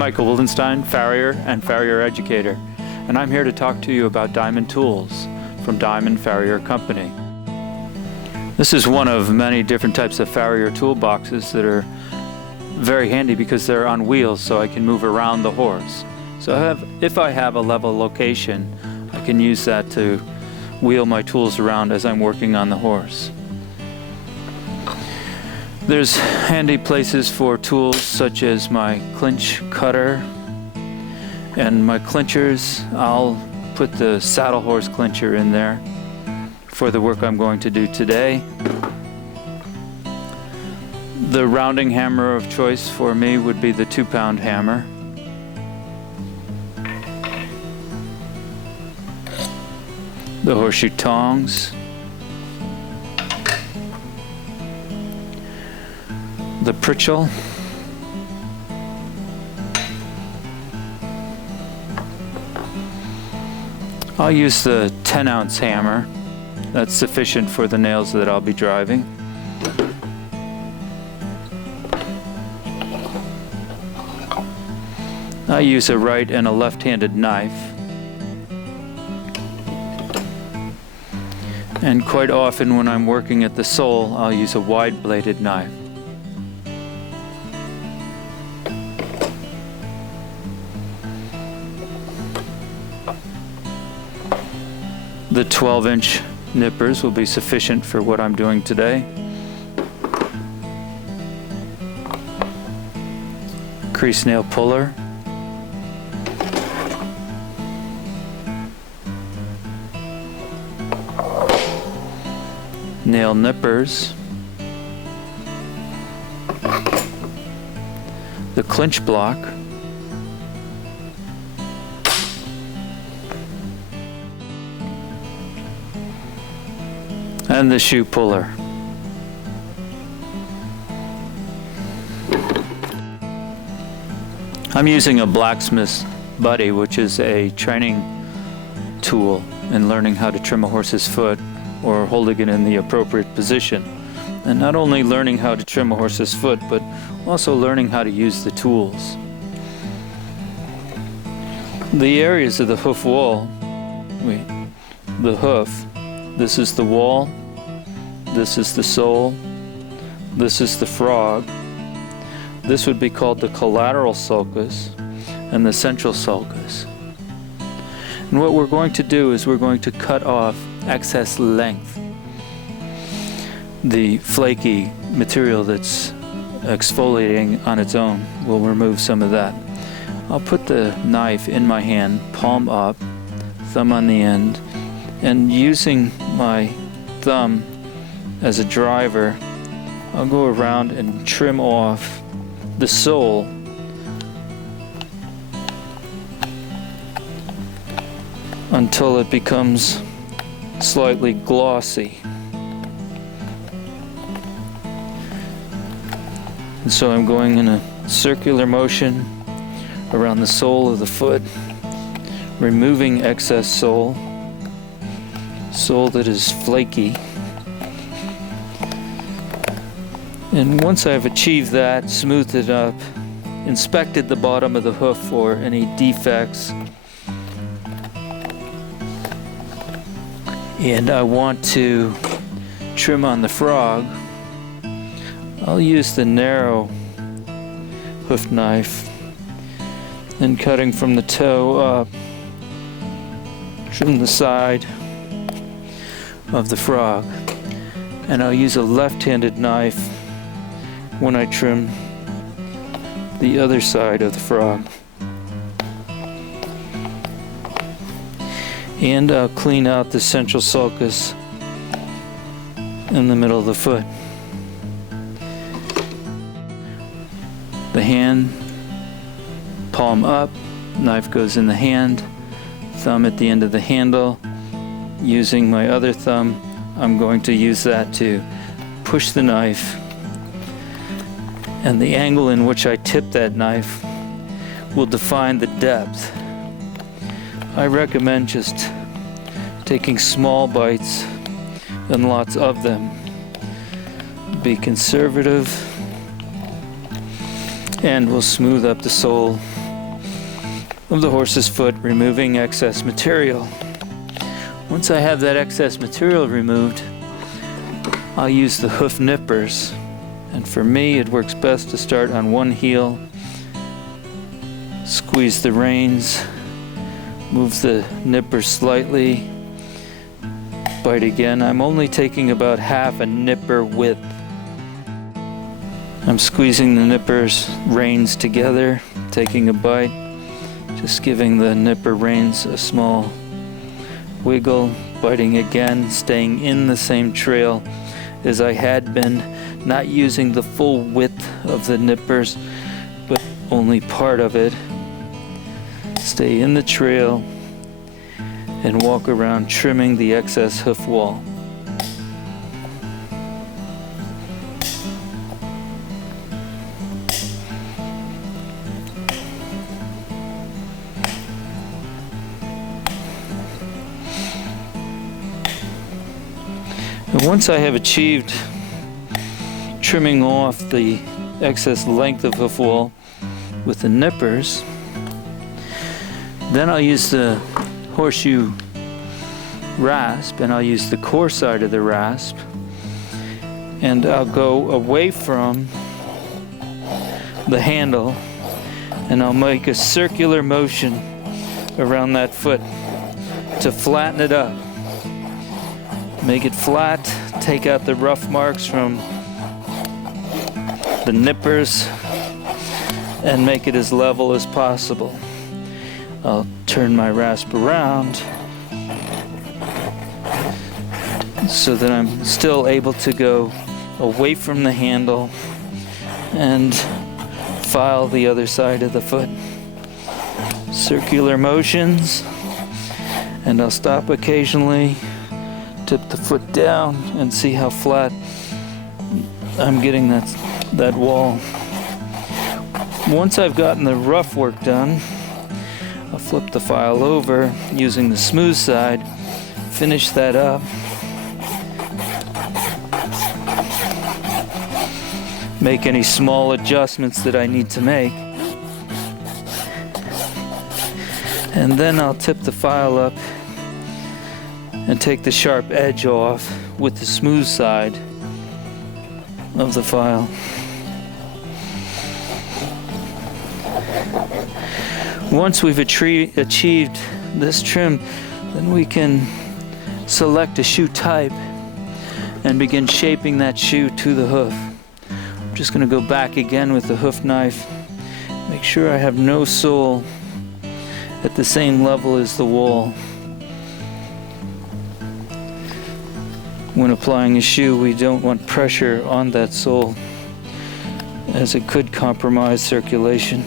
Michael Wildenstein, Farrier and Farrier Educator, and I'm here to talk to you about Diamond Tools from Diamond Farrier Company. This is one of many different types of Farrier toolboxes that are very handy because they're on wheels, so I can move around the horse. So if I have a level location, I can use that to wheel my tools around as I'm working on the horse. There's handy places for tools such as my clinch cutter and my clinchers. I'll put the saddle horse clincher in there for the work I'm going to do today. The rounding hammer of choice for me would be the 2-pound hammer. The horseshoe tongs. The pritchel. I'll use the 10-ounce hammer. That's sufficient for the nails that I'll be driving. I use a right and a left-handed knife. And quite often when I'm working at the sole, I'll use a wide-bladed knife. The 12-inch nippers will be sufficient for what I'm doing today. Crease nail puller. Nail nippers. The clinch block. And the shoe puller. I'm using a blacksmith's buddy, which is a training tool in learning how to trim a horse's foot or holding it in the appropriate position. And not only learning how to trim a horse's foot, but also learning how to use the tools. The areas of the hoof wall, the hoof, this is the wall, this is the sole, this is the frog. This would be called the collateral sulcus and the central sulcus. And what we're going to do is we're going to cut off excess length. The flaky material that's exfoliating on its own, we'll remove some of that. I'll put the knife in my hand, palm up, thumb on the end, and using my thumb as a driver, I'll go around and trim off the sole until it becomes slightly glossy. And so I'm going in a circular motion around the sole of the foot, removing excess sole that is flaky. And once I've achieved that, smoothed it up, inspected the bottom of the hoof for any defects, and I want to trim on the frog, I'll use the narrow hoof knife and cutting from the toe up, trim the side of the frog. And I'll use a left-handed knife when I trim the other side of the frog. And I'll clean out the central sulcus in the middle of the foot. The hand, palm up, knife goes in the hand, thumb at the end of the handle. Using my other thumb, I'm going to use that to push the knife, and the angle in which I tip that knife will define the depth. I recommend just taking small bites and lots of them. Be conservative, and we'll smooth up the sole of the horse's foot, removing excess material. Once I have that excess material removed, I'll use the hoof nippers. And for me, it works best to start on one heel, squeeze the reins, move the nipper slightly, bite again. I'm only taking about half a nipper width. I'm squeezing the nippers, reins together, taking a bite, just giving the nipper reins a small wiggle, biting again, staying in the same trail as I had been, not using the full width of the nippers, but only part of it. Stay in the trail and walk around, trimming the excess hoof wall. And once I have achieved trimming off the excess length of hoof wall with the nippers, then I'll use the horseshoe rasp, and I'll use the core side of the rasp, and I'll go away from the handle, and I'll make a circular motion around that foot to flatten it up. Make it flat, take out the rough marks from the nippers, and make it as level as possible. I'll turn my rasp around so that I'm still able to go away from the handle and file the other side of the foot. Circular motions, and I'll stop occasionally, tip the foot down, and see how flat I'm getting that wall. Once I've gotten the rough work done, I'll flip the file over using the smooth side, finish that up, make any small adjustments that I need to make, and then I'll tip the file up and take the sharp edge off with the smooth side of the file. Once we've achieved this trim, then we can select a shoe type and begin shaping that shoe to the hoof. I'm just going to go back again with the hoof knife, make sure I have no sole at the same level as the wall. When applying a shoe, we don't want pressure on that sole, as it could compromise circulation.